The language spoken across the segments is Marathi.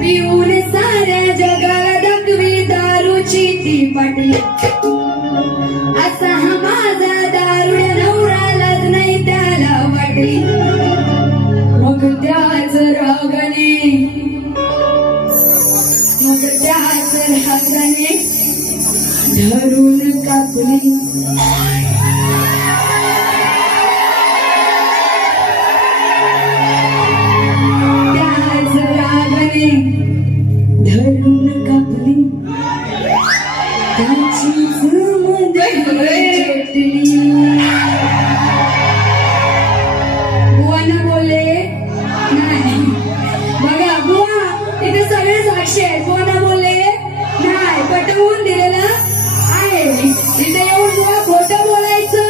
पिऊन साऱ्या जगाला दाखवी दारूची ती पाटली असा हा माझा दारुड्या नवरालाच नाही त्याला वाटली. मग त्याच रागाने मग त्याच रागाने धरून कापली. बुवांना बोलले नाही. बघा बुवा इथे सगळे साक्षी आहेत बुवांना बोलले नाही पटवून दिलेलं आहे तिथे येऊन बुवा खोटं बोलायचं.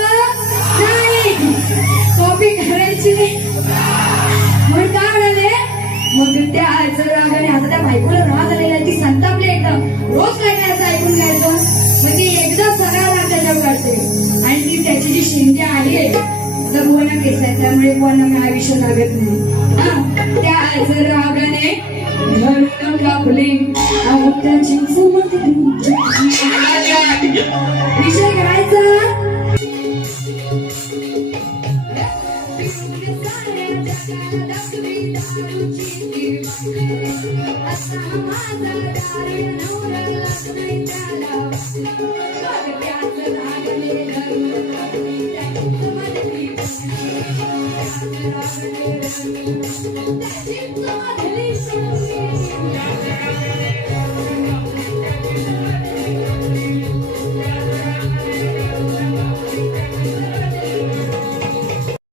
नाही. कॉपी करायची म्हणून काय म्हणाले? मग त्या त्याच आणि आता त्या बायकोला राग त्या आहेत जमवायला केस आहे त्यामुळे कोणाला आयुष्य लागत नाही त्या आज रागाने विषय करायचा Thank you. Thank you.